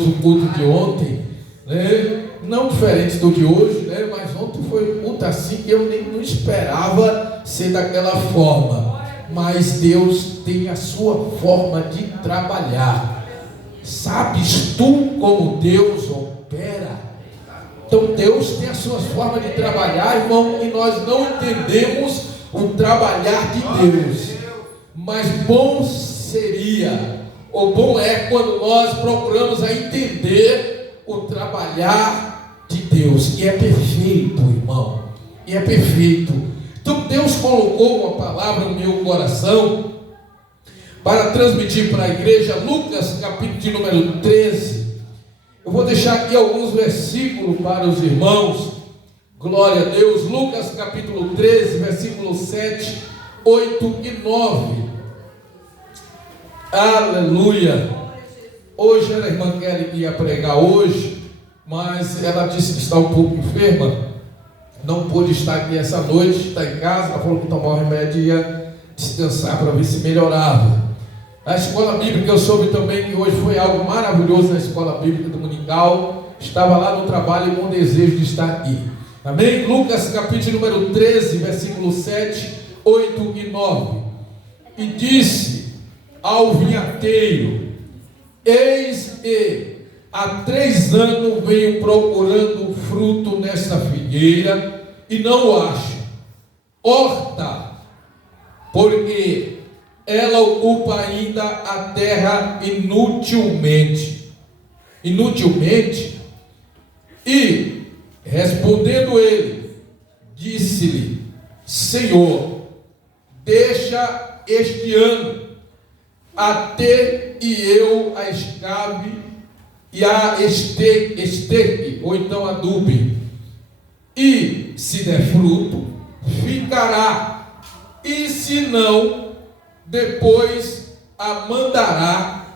O culto de ontem, né? Não diferente do de hoje, né? Mas ontem foi um culto assim que eu nem não esperava ser daquela forma. Mas Deus tem a sua forma de trabalhar. Sabes tu como Deus opera? Então Deus tem as suas formas de trabalhar, irmão, e nós não entendemos o trabalhar de Deus. Mas bom seria, ou bom é quando nós procuramos a entender o trabalhar de Deus, que é perfeito, irmão, e é perfeito. Então Deus colocou uma palavra no meu coração para transmitir para a igreja. Lucas capítulo de número 13. Eu vou deixar aqui alguns versículos para os irmãos. Glória a Deus. Lucas capítulo 13, versículos 7, 8 e 9. Aleluia. Hoje a irmã Kelly ia pregar hoje, mas ela disse que está um pouco enferma, não pôde estar aqui essa noite, está em casa. Ela falou que tomar o remédio e ia descansar para ver se melhorava. A escola bíblica, eu soube também que hoje foi algo maravilhoso na escola bíblica dominical. Estava lá no trabalho com desejo de estar aqui. Amém? Lucas capítulo número 13, versículo 7, 8 e 9. E disse ao vinhateiro: eis que há 3 anos venho procurando fruto nesta figueira e não o acho. Horta, porque ela ocupa ainda a terra inutilmente. E respondendo ele, disse-lhe: Senhor, deixa este ano até e eu a escabe e a esteque, ou então adube, e se der fruto, ficará, e se não, depois a mandará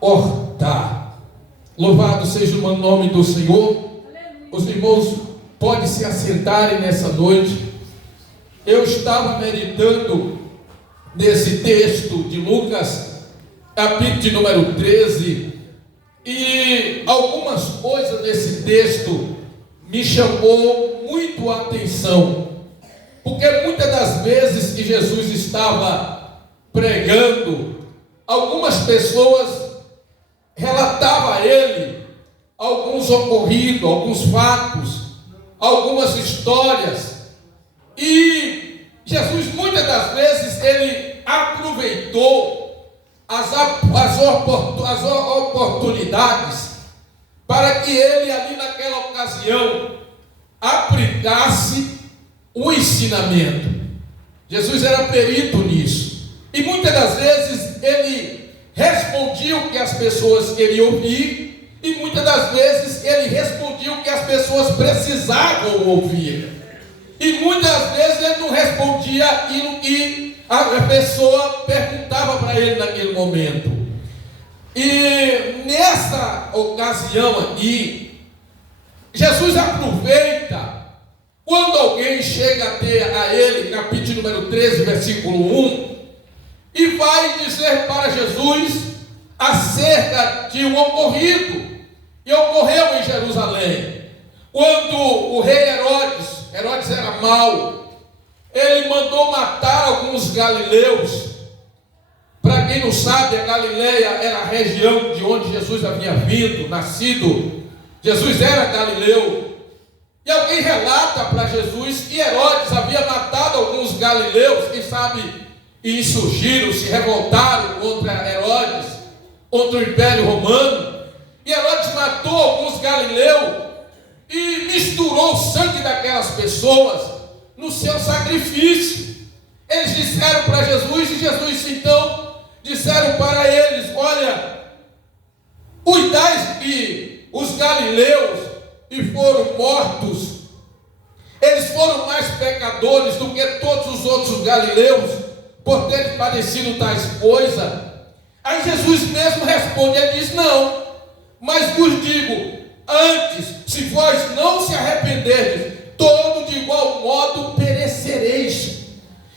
hortar. Louvado seja o nome do Senhor. Os irmãos podem se assentarem nessa noite. Eu estava meditando nesse texto de Lucas capítulo de número 13, e algumas coisas nesse texto me chamou muito a atenção, porque muitas das vezes que Jesus estava pregando, algumas pessoas relatavam a ele alguns ocorridos, alguns fatos, algumas histórias, e Jesus muitas das vezes ele aproveitou as oportunidades para que ele ali naquela ocasião aplicasse o ensinamento. Jesus era perito nisso, e muitas das vezes ele respondia o que as pessoas queriam ouvir, e muitas das vezes ele respondia o que as pessoas precisavam ouvir, e muitas vezes ele não respondia aquilo que a pessoa perguntava para ele naquele momento. E nessa ocasião aqui, Jesus aproveita quando alguém chega até a ele, capítulo número 13, versículo 1, e vai dizer para Jesus acerca de um ocorrido que ocorreu em Jerusalém, quando o rei Herodes era mau. Ele mandou matar alguns galileus. Para quem não sabe, a Galileia era a região de onde Jesus havia vindo, nascido. Jesus era galileu. E alguém relata para Jesus que Herodes havia matado alguns galileus, quem sabe, e insurgiram, se revoltaram contra Herodes, contra o Império Romano. E Herodes matou alguns galileus e misturou o sangue daquelas pessoas no seu sacrifício. Eles disseram para Jesus, e Jesus então disseram para eles: olha, cuidais que os galileus que foram mortos, eles foram mais pecadores do que todos os outros galileus, por terem padecido tais coisas. Aí Jesus mesmo responde, ele diz: não, mas vos digo, antes, se vós não se arrependerdes, todos de igual modo perecereis.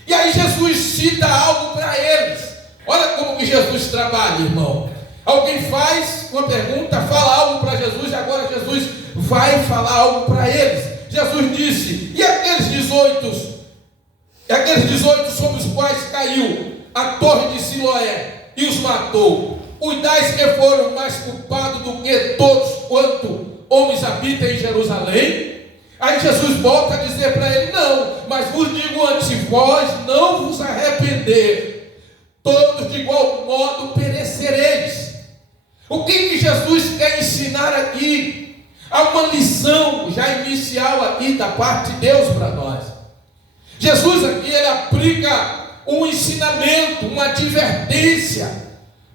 E aí Jesus cita algo para eles. Olha como que Jesus trabalha, irmão. Alguém faz uma pergunta, fala algo para Jesus, e agora Jesus vai falar algo para eles. Jesus disse: e aqueles 18 sobre os quais caiu a torre de Siloé e os matou, os tais que foram mais culpados do que todos quanto homens habitam em Jerusalém? Aí Jesus volta a dizer para ele: não, mas vos digo antes, vós não vos arrepender, todos de igual modo perecereis. O que Jesus quer ensinar aqui? Há uma lição já inicial aqui da parte de Deus para nós. Jesus aqui, ele aplica um ensinamento, uma advertência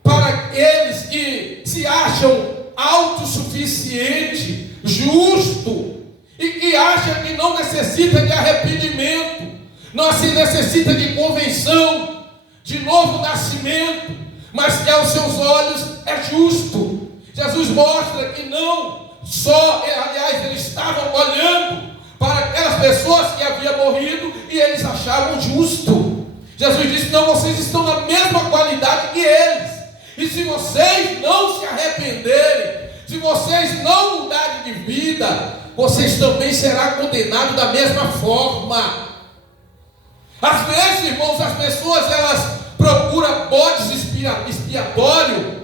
para aqueles que se acham autossuficiente, justo, e que acham que não necessita de arrependimento, não se necessita de convenção, de novo nascimento, mas que aos seus olhos é justo. Jesus mostra que não só, aliás, eles estavam olhando para aquelas pessoas que haviam morrido e eles achavam justo. Jesus disse: não, vocês estão na mesma qualidade que eles, e se vocês não se arrependerem, se vocês não mudarem de vida, vocês também serão condenados da mesma forma. Às vezes, irmãos, as pessoas elas procuram bodes expiatórios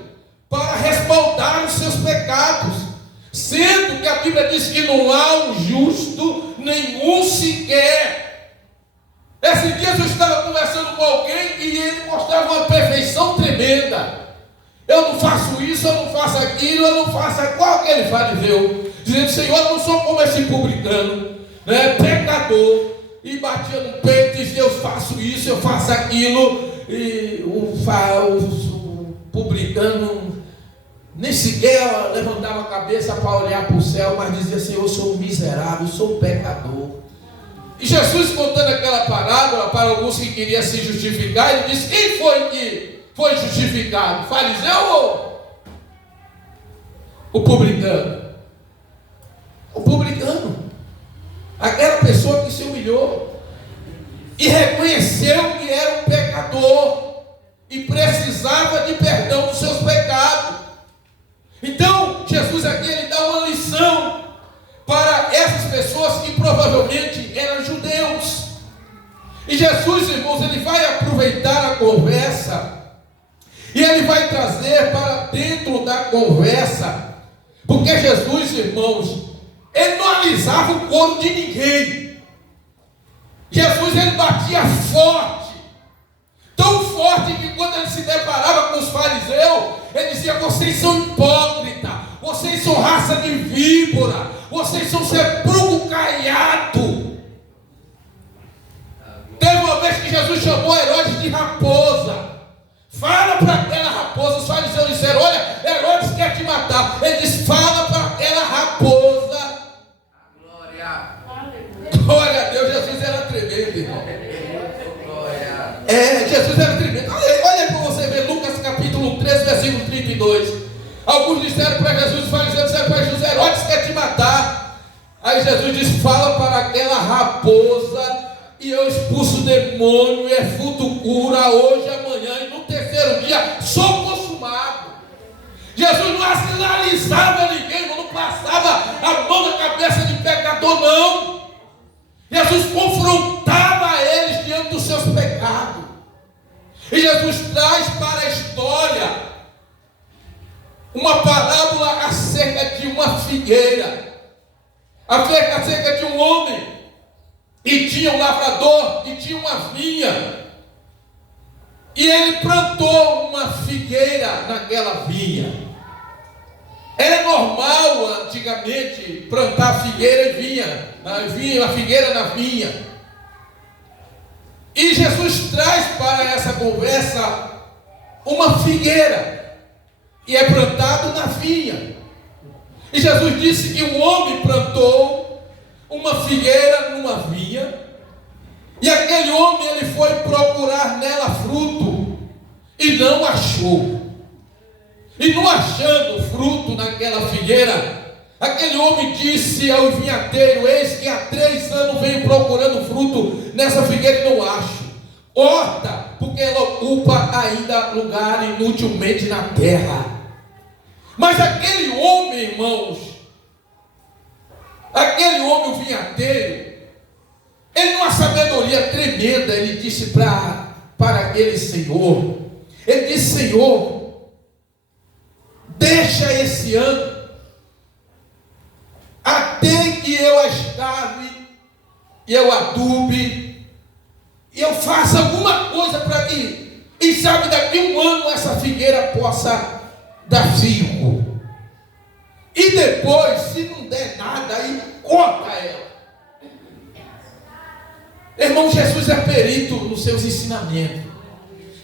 para respaldar os seus pecados, sendo que a Bíblia diz que não há um justo nenhum sequer. Esses dias eu estava conversando com alguém e ele mostrava uma perfeição tremenda. Eu não faço isso, eu não faço aquilo, eu não faço aquilo. Qual que ele fariseu? Dizendo: Senhor, eu não sou como esse publicano, né, pecador. E batia no peito e dizia: eu faço isso, eu faço aquilo. E o publicano nem sequer levantava a cabeça para olhar para o céu, mas dizia: Senhor, eu sou um miserável, eu sou um pecador. E Jesus, contando aquela parábola para alguns que queriam se justificar, ele disse: quem foi que foi justificado? O fariseu ou o publicano? O publicano, aquela pessoa que se humilhou e reconheceu que era um pecador e precisava de perdão dos seus pecados. Então Jesus aqui ele dá uma lição para essas pessoas que provavelmente eram judeus. E Jesus, irmãos, ele vai aproveitar a conversa e ele vai trazer para dentro da conversa, porque Jesus, irmãos, ele não alisava o couro de ninguém. Jesus, ele batia forte, tão forte que quando ele se deparava com os fariseus, ele dizia: vocês são hipócritas, vocês são raça de víbora, vocês são sepulcro caiado. Teve uma vez que Jesus chamou Herodes de raposa. Fala para aquela raposa. Os fariseus disseram: olha, Herodes quer te matar. Ele disse: fala para aquela raposa. Glória a Deus. Jesus era tremendo, irmão. Jesus era tremendo. Olha para você ver Lucas capítulo 13, versículo 32. Alguns disseram para Jesus, os fariseus disseram para Jesus: Herodes quer te matar. Aí Jesus disse: fala para aquela raposa, e eu expulso o demônio, e é fruto cura hoje, amanhã, e no terceiro dia sou consumado. Jesus não assinalizava ninguém, não passava a mão na cabeça de pecador, não. Jesus confrontava eles diante dos seus pecados. E Jesus traz para a história uma parábola acerca de uma figueira, acerca de um homem, e tinha um lavrador, e tinha uma vinha, e ele plantou uma figueira naquela vinha. Era normal antigamente plantar figueira e a figueira na vinha. E Jesus traz para essa conversa uma figueira, e é plantado na vinha. E Jesus disse que um homem plantou uma figueira numa vinha, e aquele homem ele foi procurar nela fruto e não achou. E não achando fruto naquela figueira, aquele homem disse ao vinhateiro: eis que há 3 anos venho procurando fruto nessa figueira e não acho. Corta, porque ela ocupa ainda lugar inutilmente na terra. Mas aquele homem, irmãos, aquele homem, o vinhateiro, ele, numa sabedoria tremenda, ele disse para aquele senhor, ele disse: Senhor, deixa esse ano, até que eu escave, e eu adube, e eu faça alguma coisa para que, e sabe, daqui um ano essa figueira possa dar figo. E depois, se não der nada, aí corta ela. Irmão, Jesus é perito nos seus ensinamentos.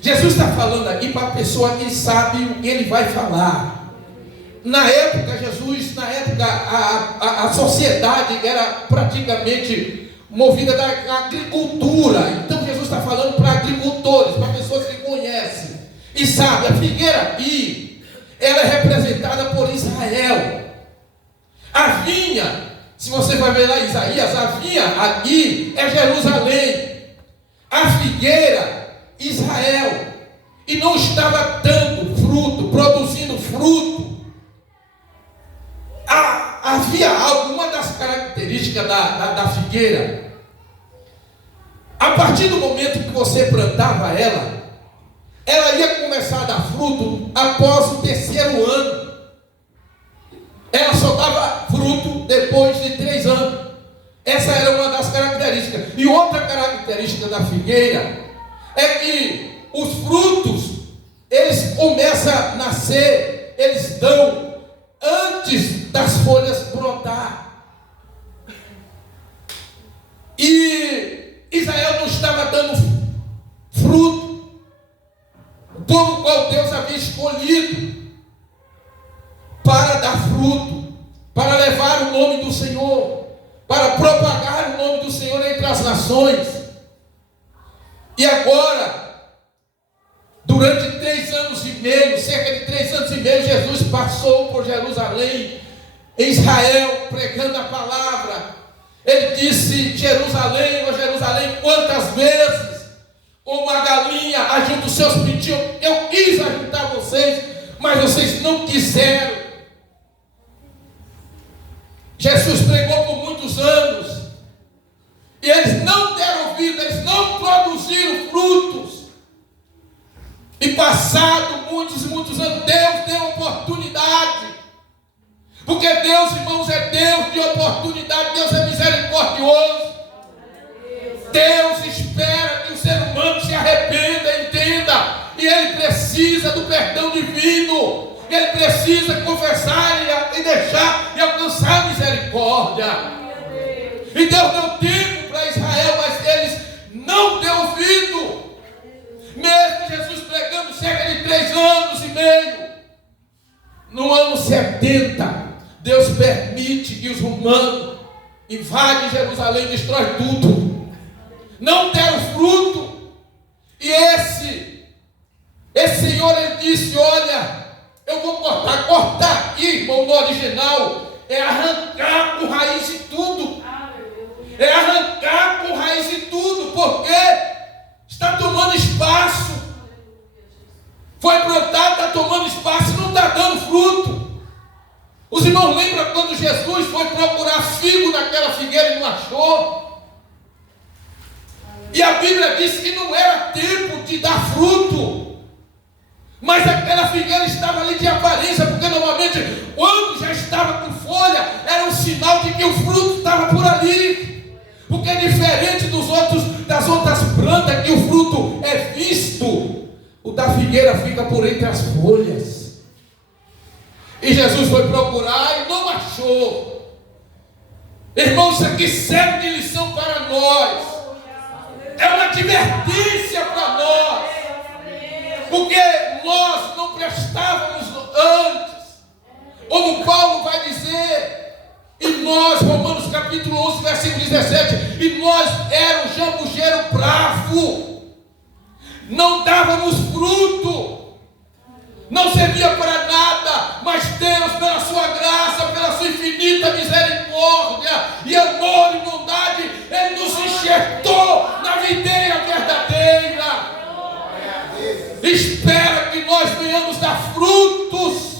Jesus está falando aqui para a pessoa que sabe o que ele vai falar. Na época, a sociedade era praticamente movida da agricultura. Então Jesus está falando para agricultores, para pessoas que conhecem e sabem. A figueira aqui, ela é representada por Israel. A vinha, se você vai ver lá em Isaías, a vinha aqui é Jerusalém, a figueira, Israel, e não estava dando fruto, produzindo fruto. Havia algo, uma das características da figueira, a partir do momento que você plantava ela ia começar a dar fruto após o terceiro ano. Ela só dava fruto depois de 3 anos. Essa era uma das características. E outra característica da figueira é que os frutos, eles começam a nascer, eles dão antes das folhas brotar. E Israel não estava dando fruto, o povo qual Deus havia escolhido para dar fruto, para levar o nome do Senhor, para propagar o nome do Senhor entre as nações. E agora, durante 3 anos e meio, cerca de 3 anos e meio, Jesus passou por Jerusalém, em Israel, pregando a palavra. Ele disse: Jerusalém, ó Jerusalém, quantas vezes, como uma galinha ajunta os seus pintinhos, eu quis ajuntar vocês, mas vocês não quiseram. Jesus pregou por muitos anos, e eles não deram ouvido, eles não produziram frutos. E passado muitos e muitos anos, Deus deu oportunidade. Porque Deus, irmãos, é Deus de oportunidade. Deus é misericordioso. Deus espera que o ser humano se arrependa, entenda. E ele precisa do perdão divino. Ele precisa confessar e deixar e alcançar misericórdia. E Deus deu tempo para Israel, mas eles não deu ouvido. Mesmo Jesus pregando cerca de 3 anos e meio, no ano 70, Deus permite que os romanos invadem Jerusalém, destrói tudo. Não deram fruto. E esse Senhor, ele disse: olha, eu vou cortar aqui, irmão, no original, é arrancar com raiz e tudo. É arrancar com raiz e tudo, porque está tomando espaço. Foi plantado, está tomando espaço e não está dando fruto. Os irmãos lembram quando Jesus foi procurar figo naquela figueira e não achou? E a Bíblia diz que não era tempo de dar fruto. Mas aquela figueira estava ali de aparência, porque normalmente quando já estava com folha, era um sinal de que o fruto estava por ali. Porque é diferente das outras plantas, que o fruto é visto, o da figueira fica por entre as folhas. E Jesus foi procurar e não achou. Irmãos, isso aqui serve de lição para nós. É uma advertência para nós. Porque nós não prestávamos antes. Como Paulo vai dizer, e nós, Romanos capítulo 11, versículo 17, e nós éramos jambujeiro bravo, não dávamos fruto, não servia para nada, mas Deus, pela sua graça, pela sua infinita misericórdia e amor e bondade, Ele nos enxertou na videira verdadeira. Espera que nós venhamos dar frutos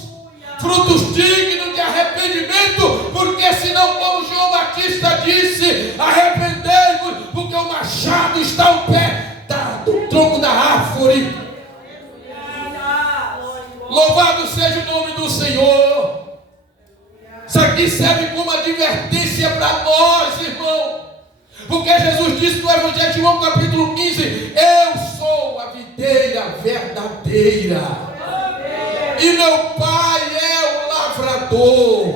arrependimento, porque senão, como João Batista disse, arrependei-vos, porque o machado está ao pé do tronco da árvore. Louvado seja o nome do Senhor. Isso aqui serve como advertência para nós, irmão. Porque Jesus disse no Evangelho de João capítulo 15: eu sou a videira verdadeira, e meu Pai é o lavrador.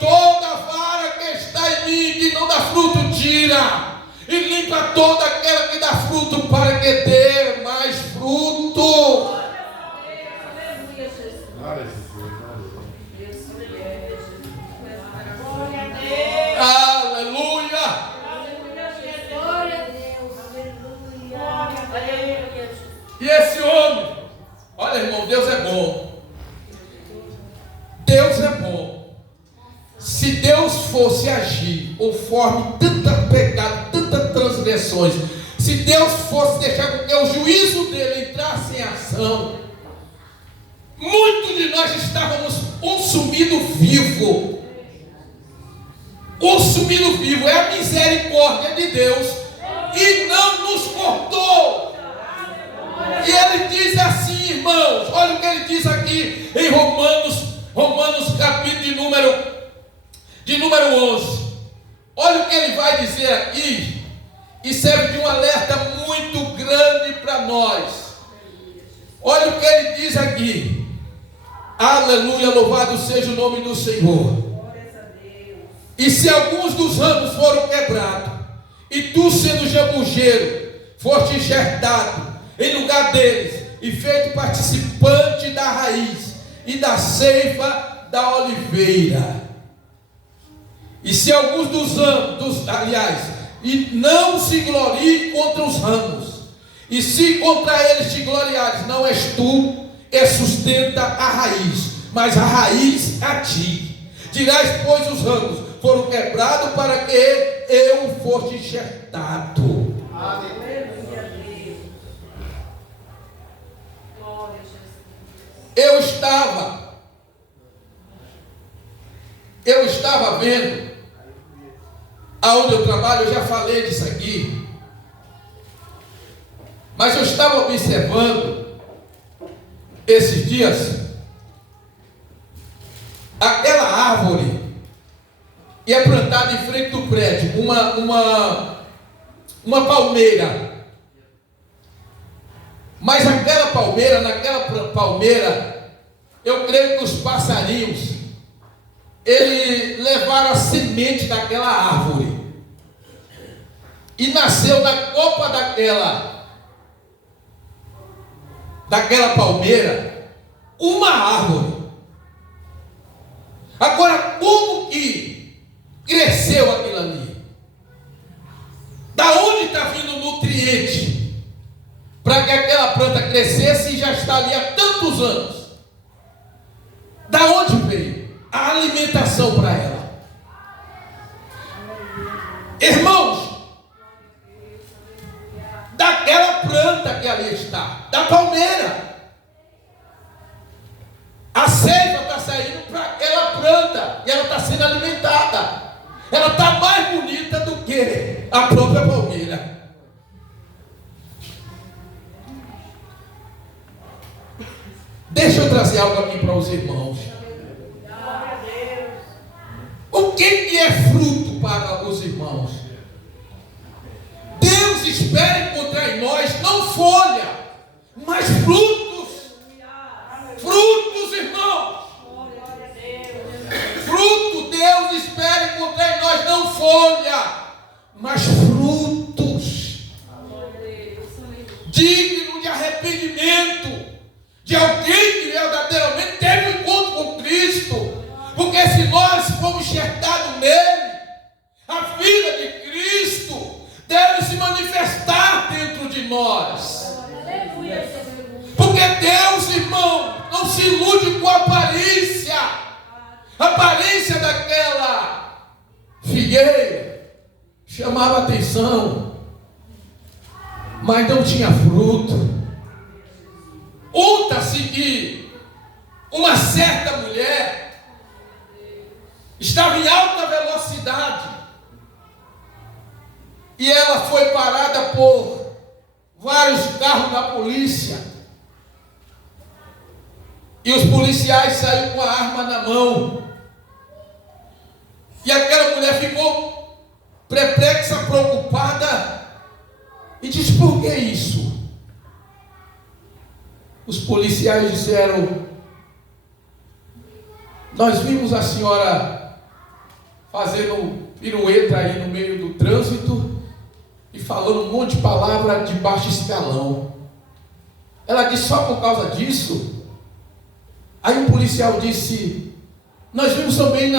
Toda vara que está em mim, que não dá fruto, tira, e limpa toda aquela que dá fruto, para que dê mais fruto. Aleluia! E esse homem, olha, irmão, Deus é bom. Deus é bom. Se Deus fosse agir conforme tanto pecado, tantas transgressões, se Deus fosse deixar com que o juízo dele entrasse em ação, muitos de nós estávamos consumidos vivo. Consumido vivo. É a misericórdia de Deus, e não nos cortou. E ele diz assim, irmãos, olha o que ele diz aqui em Romanos capítulo de número 11. Olha o que ele vai dizer aqui, e serve de um alerta muito grande para nós. Olha o que ele diz aqui. Aleluia, louvado seja o nome do Senhor. E se alguns dos ramos foram quebrados, e tu, sendo jambujeiro, foste enxertado em lugar deles, e feito participante da raiz e da seiva da oliveira. E se alguns dos ramos, e não se glorie contra os ramos, e se contra eles te gloriares, não és tu que sustenta a raiz, mas a raiz a ti. Dirás, pois, os ramos foram quebrados para que eu fosse enxertado. Eu estava vendo, aonde eu trabalho, eu já falei disso aqui, mas eu estava observando esses dias aquela árvore, e é plantada em frente do prédio uma palmeira. Mas naquela palmeira, eu creio que os passarinhos, eles levaram a semente daquela árvore, e nasceu da copa daquela palmeira uma árvore. Agora, como que cresceu aquilo ali? Da onde está vindo o nutriente para que aquela planta crescesse e já está ali há tantos anos? Da onde veio a alimentação para ela? Irmãos, daquela planta que ali está, da palmeira. A seiva está saindo para aquela planta, e ela está sendo alimentada. Ela está mais bonita do que a própria palmeira. Deixa eu trazer algo aqui para os irmãos. O que é fruto para os irmãos? Deus espera encontrar em nós não folha, mas frutos. Frutos, irmãos. Fruto, Deus espera encontrar em nós não folha, mas frutos. Digno de arrependimento, de alguém que verdadeiramente teve um encontro com Cristo. Porque se nós formos enxertados nele, a vida de Cristo deve se manifestar dentro de nós. Porque Deus, irmão, não se ilude com a aparência. A aparência daquela figueira chamava atenção, mas não tinha fruto. Conta-se que uma certa mulher estava em alta velocidade e ela foi parada por vários carros da polícia. E os policiais saíram com a arma na mão. E aquela mulher ficou perplexa, preocupada, e disse: por que isso? Os policiais disseram: nós vimos a senhora fazendo pirueta aí no meio do trânsito e falando um monte de palavra de baixo escalão. Ela disse: só por causa disso? Aí um policial disse: nós vimos também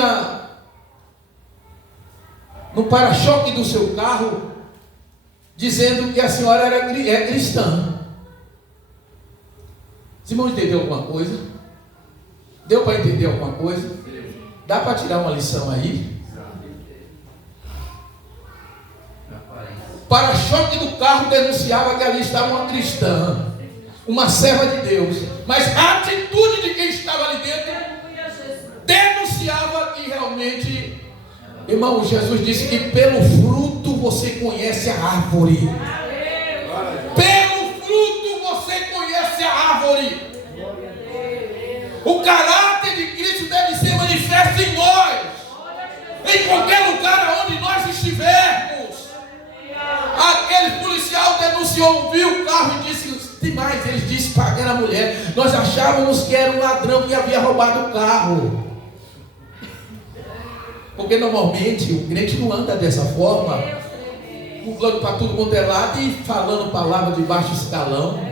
no para-choque do seu carro dizendo que a senhora é cristã. Simão, entendeu alguma coisa? Deu para entender alguma coisa? Dá para tirar uma lição aí? O para-choque do carro denunciava que ali estava uma cristã, uma serva de Deus, mas a atitude de quem estava ali dentro denunciava que realmente, irmão, Jesus disse que pelo fruto você conhece a árvore. Pelo fruto você conhece a árvore. O caráter de Cristo deve ser manifesto em nós, em qualquer lugar onde nós estivermos. Aquele policial denunciou, viu o carro e disse: tem mais, ele disse para aquela mulher: nós achávamos que era um ladrão que havia roubado o carro. Porque normalmente o crente não anda dessa forma, pulando para tudo quanto é lado e falando palavra de baixo escalão.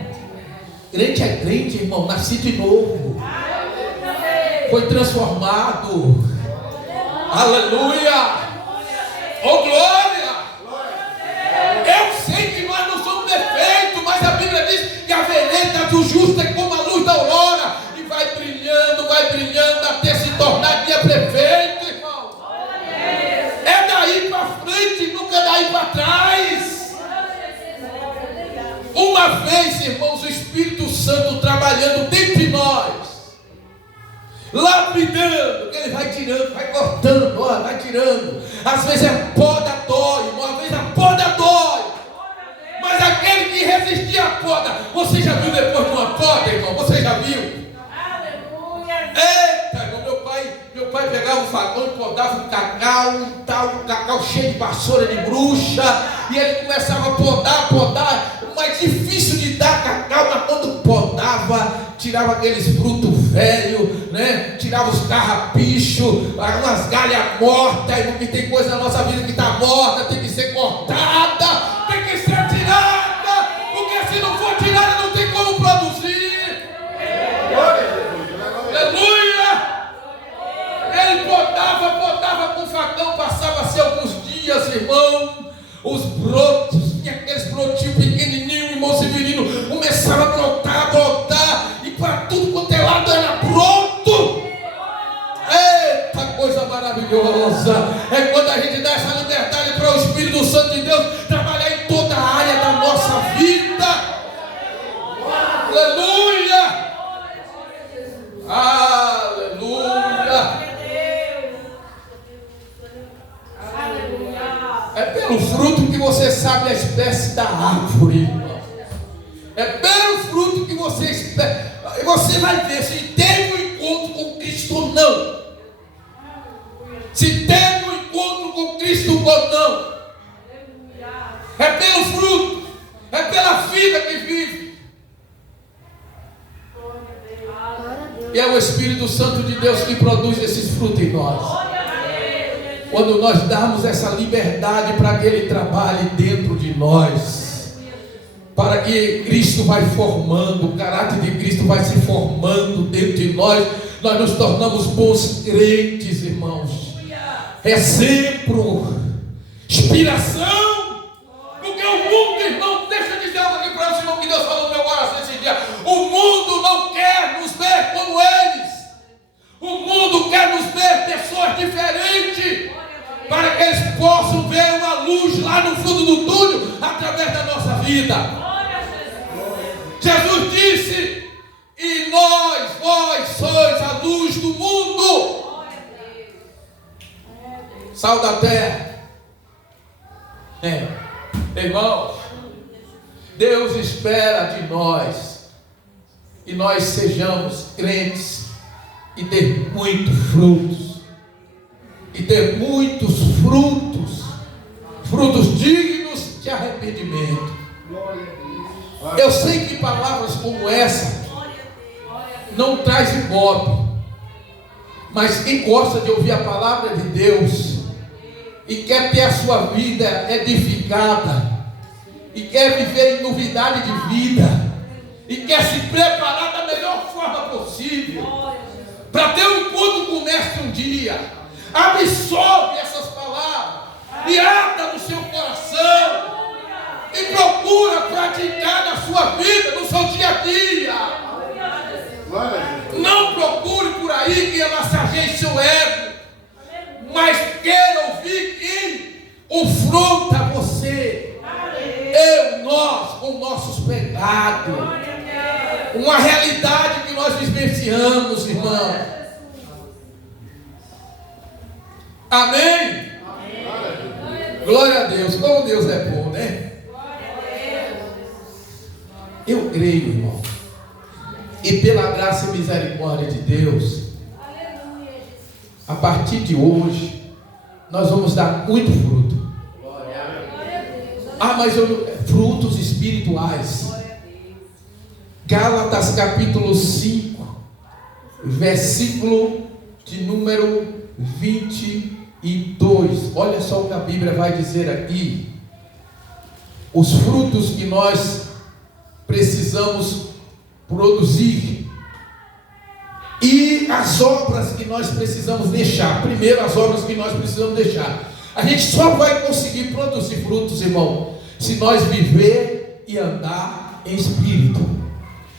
Crente é crente, irmão, nascido de novo, foi transformado. Aleluia! Oh glória! Eu sei que nós não somos perfeitos, mas a Bíblia diz que a vereda do justo é como a luz da aurora, e vai brilhando até se tornar dia perfeito, irmão. É daí para frente, nunca é daí para trás. Uma vez, irmãos, o Espírito Santo trabalhando dentro de nós, lapidando, ele vai tirando, vai cortando, ó, vai tirando. Às vezes é poda dói, uma vez a poda dói, mas aquele que resistia à poda, você já viu depois de uma poda, irmão? Você já viu? Eita, irmão, meu pai pegava um facão e podava um cacau cheio de vassoura de bruxa, e ele começava a podar. O mais difícil de dar cacau, mas quando podava, tirava aqueles frutos velhos, né? Tirava os carrapichos, umas galhas mortas, e porque tem coisa na nossa vida que está morta, tem que ser cortada, tem que ser tirada, porque se não for tirada não tem como produzir. Aleluia! Ele podava com facão, passava-se alguns dias, irmão, os brotos, tinha aqueles brotinhos pequenininhos, irmão Severino, começava a brotar, e para tudo quanto é lado era broto. Eita, coisa maravilhosa! É quando a gente dá essa liberdade para o Espírito Santo de Deus trabalhar em toda a área da nossa vida. Aleluia! Aleluia! É pelo fruto que você sabe a espécie da árvore. É pelo fruto que você vai ver se teve um encontro com Cristo ou não. Se teve um encontro com Cristo ou não. É pelo fruto. É pela vida que vive. E é o Espírito Santo de Deus que produz esses frutos em nós. Quando nós damos essa liberdade para que Ele trabalhe dentro de nós, para que Cristo vai formando, o caráter de Cristo vai se formando dentro de nós, nós nos tornamos bons crentes, irmãos. Exemplo, inspiração, porque o mundo, irmão, deixa eu dizer algo aqui para o irmão que Deus falou no meu coração esse dia. O mundo não quer nos ver como eles. O mundo quer nos ver pessoas diferentes, para que eles possam ver uma luz lá no fundo do túnel, através da nossa vida. Jesus disse: e vós sois a luz do mundo. sal da terra. Irmãos, Deus espera de nós que nós sejamos crentes e ter muitos frutos, e ter muitos frutos dignos de arrependimento. Eu sei que palavras como essa não traz ibope, mas quem gosta de ouvir a palavra de Deus e quer ter a sua vida edificada, e quer viver em novidade de vida, e quer se preparar da melhor forma possível para ter um encontro com o Mestre um dia, absorve essas palavras e ata no seu coração e procura praticar na sua vida, no seu dia a dia. Não procure por aí que massageie seu ego, mas queira ouvir quem confronta você, nós, com nossos pecados, uma realidade que nós vivenciamos, irmão. Amém? Glória a Deus. Como Deus é bom, né? Eu creio, irmão, e pela graça e misericórdia de Deus, a partir de hoje nós vamos dar muito fruto. Mas frutos espirituais. Gálatas capítulo 5, versículo de número 22. Olha só o que a Bíblia vai dizer aqui. Os frutos que nós precisamos produzir e as obras que nós precisamos deixar. Primeiro, as obras que nós precisamos deixar. A gente só vai conseguir produzir frutos, irmão, se nós viver e andar em espírito.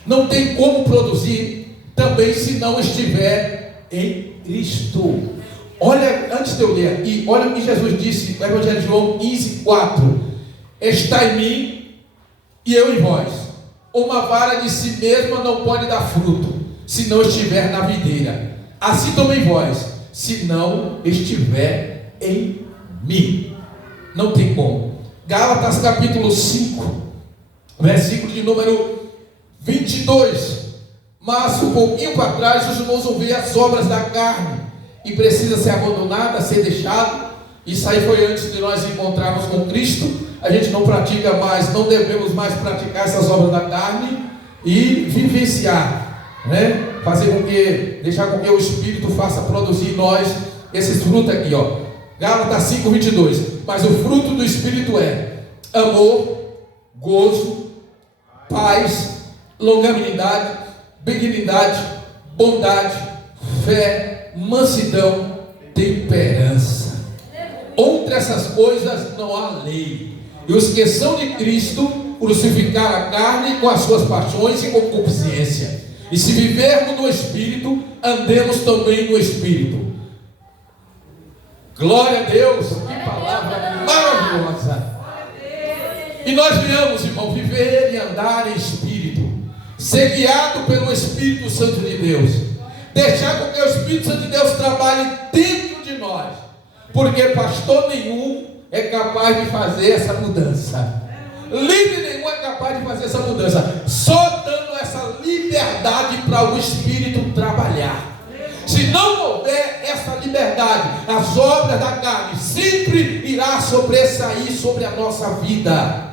Não tem como produzir também se não estiver em Cristo. Olha, antes de eu ler aqui, olha o que Jesus disse no Evangelho de João 15:4. Está em mim e eu em vós. Uma vara de si mesma não pode dar fruto, se não estiver na videira. Assim também vós, se não estiver em mim. Não tem como. Gálatas capítulo 5, versículo de número 22. Mas um pouquinho para trás, os irmãos vão ver as obras da carne, e precisa ser abandonada, ser deixado. Isso aí foi antes de nós encontrarmos com Cristo. A gente não pratica mais, não devemos mais praticar essas obras da carne e vivenciar, né? Deixar com que o Espírito faça produzir em nós esses frutos aqui, ó. Gálatas 5:22. Mas o fruto do Espírito é amor, gozo, paz, longanimidade, benignidade, bondade, fé, mansidão, temperança. Contra essas coisas não há lei. E os que são de Cristo crucificaram a carne com as suas paixões e concupiscência. E se vivermos no Espírito, andemos também no Espírito. Glória a Deus. Que palavra maravilhosa. E nós viemos, irmão, viver e andar em Espírito, ser guiado pelo Espírito Santo de Deus, deixar com que o Espírito Santo de Deus trabalhe dentro de nós, porque pastor nenhum é capaz de fazer essa mudança, líder nenhum é capaz de fazer essa mudança, só dando essa liberdade para o Espírito trabalhar. Se não houver essa liberdade, as obras da carne sempre irá sobressair sobre a nossa vida.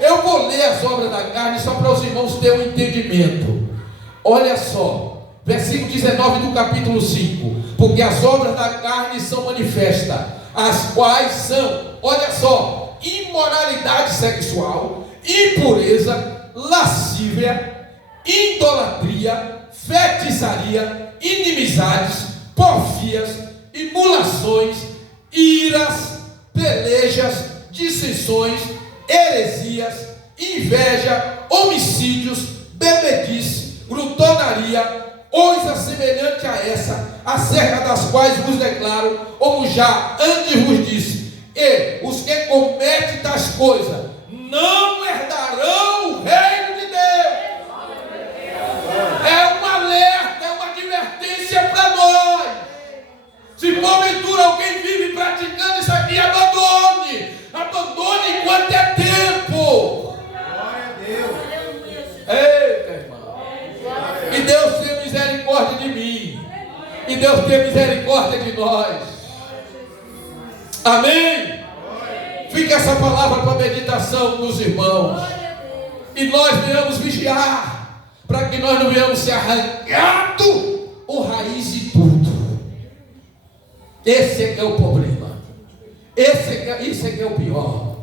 Eu vou ler as obras da carne só para os irmãos terem um entendimento. Olha só, versículo 19 do capítulo 5. Porque as obras da carne são manifestas, as quais são, olha só, imoralidade sexual, impureza, lascívia, idolatria, feitiçaria, inimizades, porfias, emulações, iras, pelejas, dissensões, heresias, inveja, homicídios, bebedice, glutonaria, coisa semelhante a essa, acerca das quais vos declaro, como já antes vos disse, e os que cometem tais coisas não herdarão o reino de Deus. É um alerta, é uma advertência para nós. Se porventura alguém vive praticando Deus tenha misericórdia de nós. Amém? Fica essa palavra para meditação dos irmãos. E nós venhamos vigiar, para que nós não venhamos ser arrancados o raiz de tudo. Esse é que é o problema. Isso é que é o pior.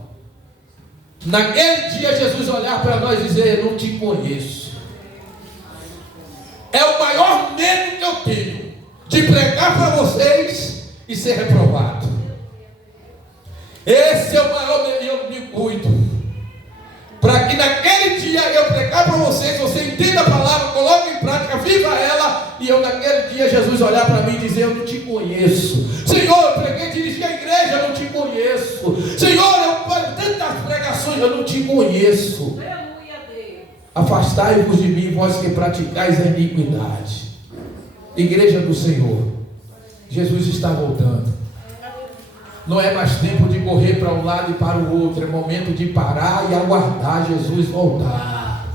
Naquele dia Jesus olhar para nós e dizer: eu não te conheço. É o maior medo que eu tenho, de pregar para vocês e ser reprovado. Esse é o maior medo, e eu me cuido, para que naquele dia eu pregar para vocês, você entenda a palavra, coloque em prática, viva ela, e eu naquele dia Jesus olhar para mim e dizer: eu não te conheço. Senhor, eu preguei, dirigi a igreja, eu não te conheço. Senhor, eu faço tantas pregações, eu não te conheço. Afastai-vos de mim, vós que praticais a iniquidade. Igreja do Senhor, Jesus está voltando. Não é mais tempo de correr para um lado e para o outro. É momento de parar e aguardar Jesus voltar.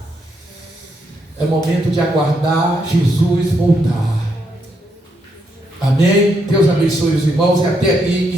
É momento de aguardar Jesus voltar. Amém? Deus abençoe os irmãos e até aqui.